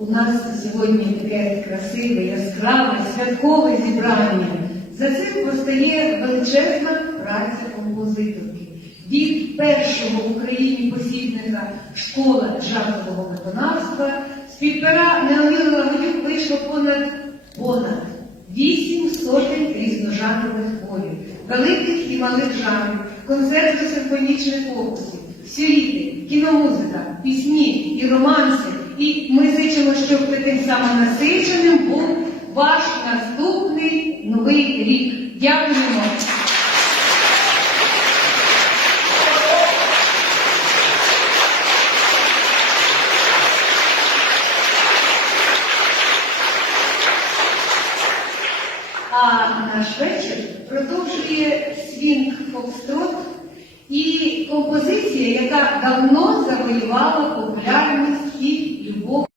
у нас сьогодні таке красиве, яскраве, святкове зібрання. За цим постає величезна праця композиторки. Від першого в Україні посібника школа джазового виконавства з-під пера Неоніли Лагодюк вийшло понад понад вісім сотень різножанрових творів, великих і малих жанрів, концертно-симфонічних опусів, сюїти, кіномузика, пісні і романси. І ми зичимо, щоб таким самим насиченим був ваш наступний новий рік. Дякуємо. А наш вечір продовжує свінг фокстрот і композиція, яка давно завоювала популярність.